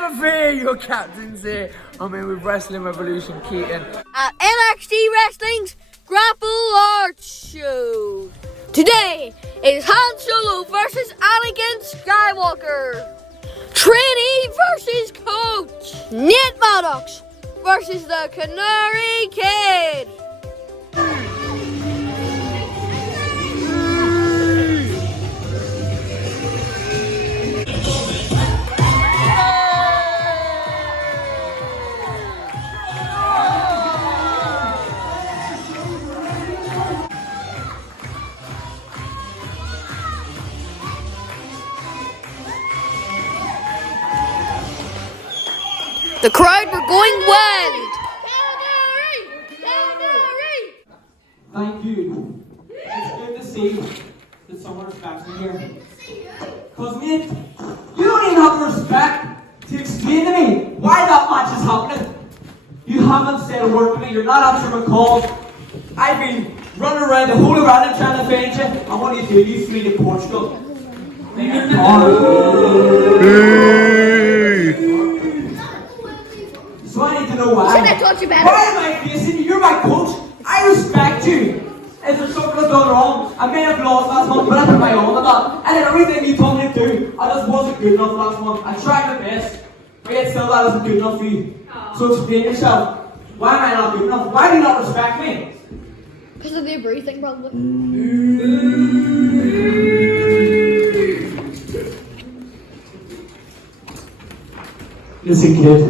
never fear, your captain's here. I'm in with Wrestling Revolution Keaton. At NXT Wrestling's Grapple Arts Show. Today is Han Solo versus Anakin Skywalker. Trini versus Coach Nate Maddox versus the Canary Kid. The crowd were going wild. Thank you. It's good to see that someone respects me here. Because, mate, you don't even have the respect to explain to me why that match is happening. You haven't said a word to me. You're not answering my calls. I've been running around the whole of Ireland trying to find you. And what do you do? You flee to Portugal. So I need to know why. Should I touch you better? Why am I facing you? You're my coach. I respect you. Is there something I've done wrong? I may have lost last month, but I put my all on that. And then everything you told me to do, I just wasn't good enough last month. I tried my best, but yet still that wasn't good enough for you. So explain yourself. Why am I not good enough? Why do you not respect me? Because of the Abru thing, probably. Listen, kid.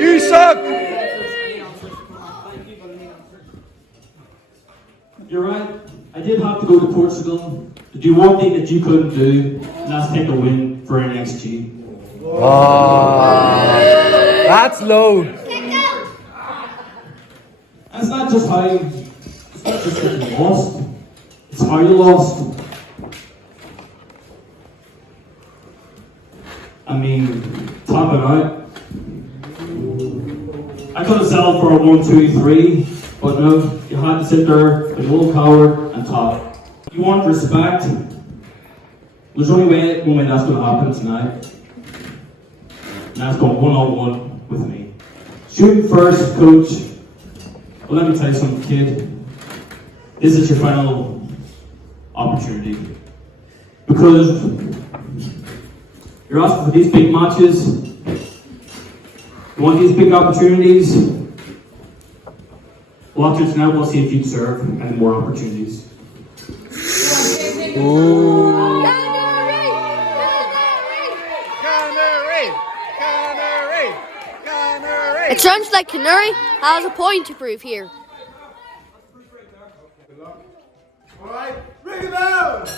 You suck! You're right. I did have to go to Portugal to do one thing that you couldn't do, and that's take a win for NXT. That's low. That's not just how it's not just that you lost, it's how you lost. I mean, top it out. I could have settled for a 1, 2, 3, but no, you had to sit there like a little coward and top. You want respect? There's only one way that's going to happen tonight. And that's going one-on-one with me. Shooting first, coach. Well, let me tell you something, kid. This is your final opportunity. Because you're asking for these big matches. You want these big opportunities. Well, after tonight, we'll see if you deserve any more opportunities. Ooh. It sounds like Canary has a point to prove here. Alright, ring it out!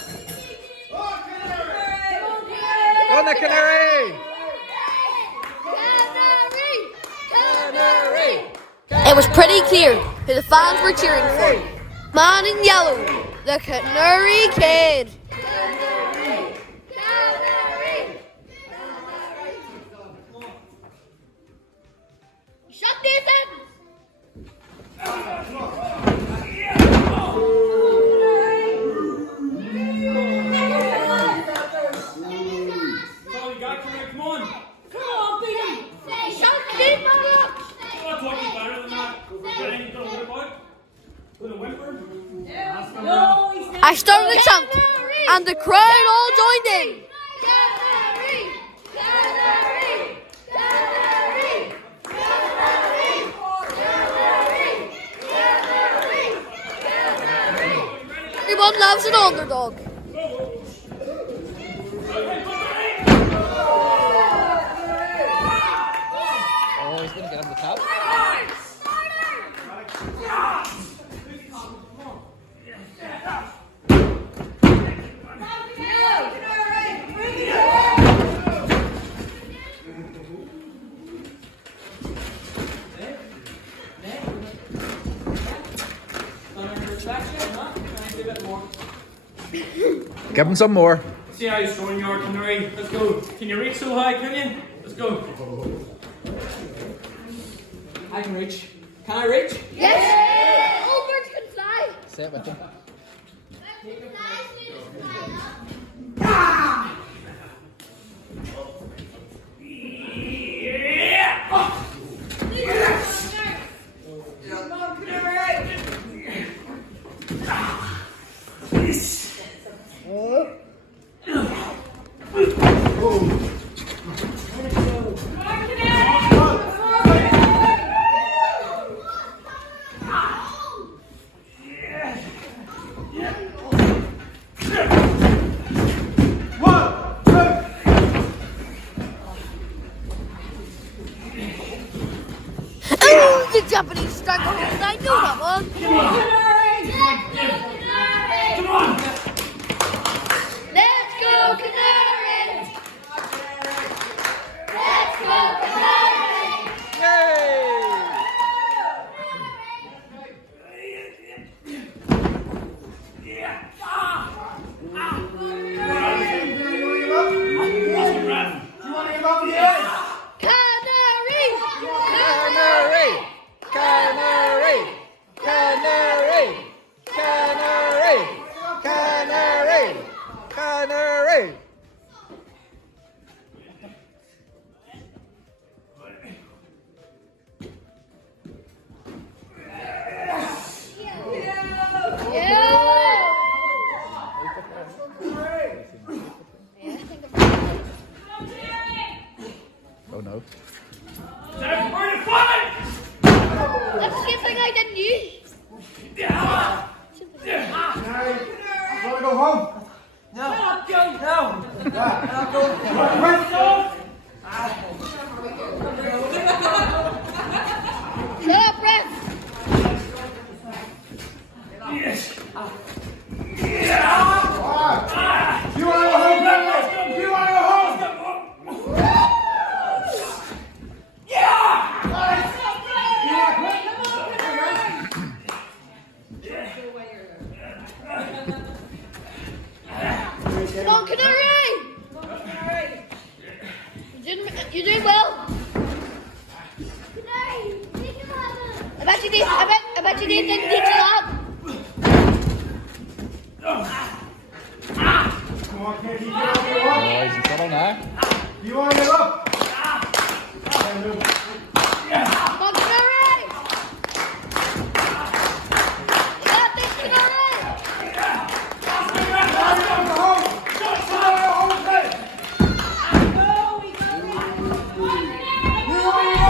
On the Canary! It was pretty clear who the fans were cheering for. Man in yellow, the Canary Kid. Shut this in! I started a chant, and the crowd all joined in. Everyone loves an underdog. Oh, he's gonna get on the top. Give him some more. See how strong you are, Canary. Let's go. Can you reach so high, can you? Let's go. I can reach. Can I reach? Yes! All birds can fly. Say it with him. Ooh, the Japanese stranglehold. I knew that one. Come on! Let's go, Canary! Let's go, Canary! Canary! Oh no. That's the same thing I didn't use. Want to go home? No! No! Shut up, ref. You want to go home, Canary? You want to go home? Come on, Canary! You're doing well. I bet you didn't teach you that. Come on, Canary, you want to go home? Boys, you got on there. You want to get up? Come on, Canary! You got this, Canary!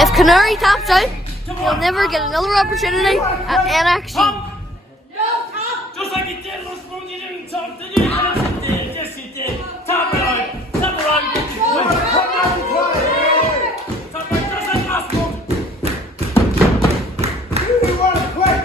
If Canary taps out, he'll never get another opportunity at NXT. Just like you did last month, you didn't talk, did you? Yes, you did. Yes, you did. Top it on. Top it on. Top it, just like last month. You want to quit?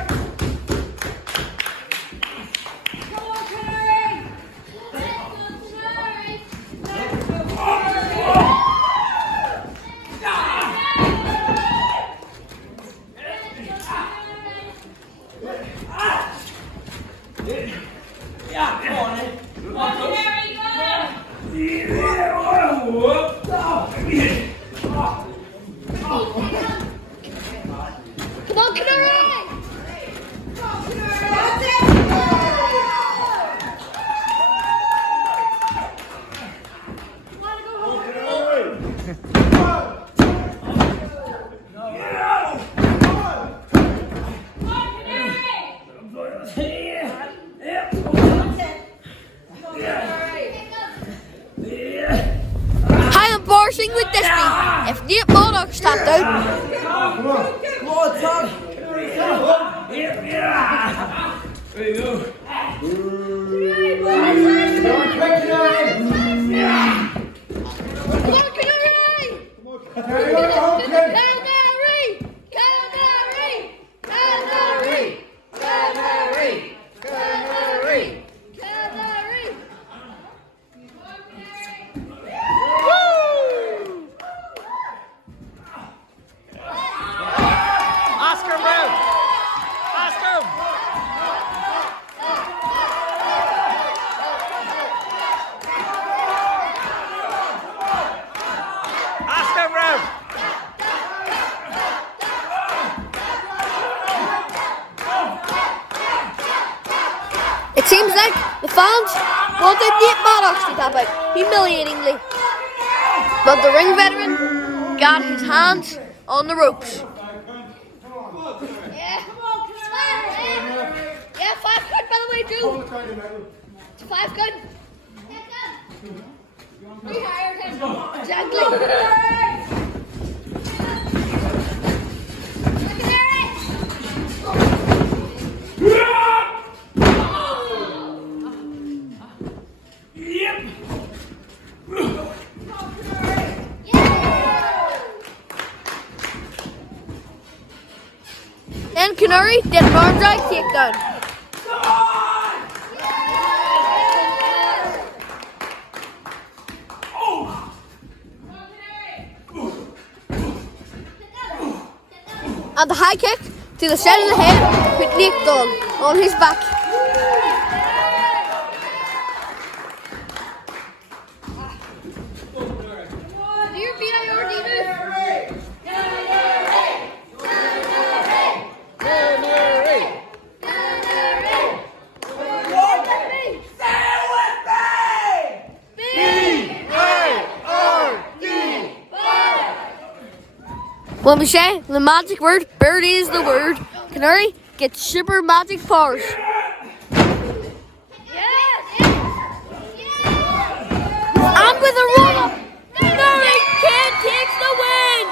Yeah, come on, eh? Come on, Canary, go! Come on, Canary! I am barshing with this thing. If Nate Maddox tapped out, Come on. Come on, Tom! There you go. come on, Canary! Canary, you want to go home, kid? Canary! Canary! Canary! Canary! Canary! Canary! Ask him, Rev! Ask him! Ask him, Rev! It seems like the fans wanted Nate Maddox to tap out, humiliatingly. But the ring veteran got his hands on the ropes. Yeah, 5 good by the way, Drew. It's 5 good. Exactly. And Canary did an arm drag takedown. And the high kick to the side of the head with Nate Dog on his back. When we say the magic word, bird is the word. Canary gets super magic powers. And with a roll up, Canary Kid takes the win.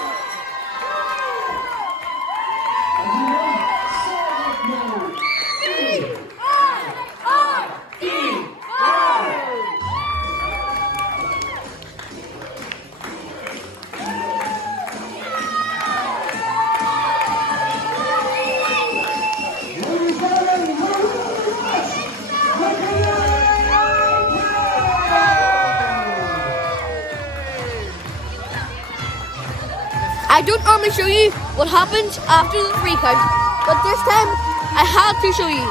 I don't normally show you what happens after the 3 count, but this time I had to show you.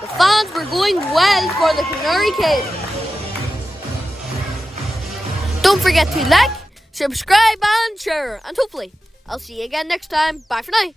The fans were going wild for the Canary Kid. Don't forget to like, subscribe and share, and hopefully I'll see you again next time. Bye for now.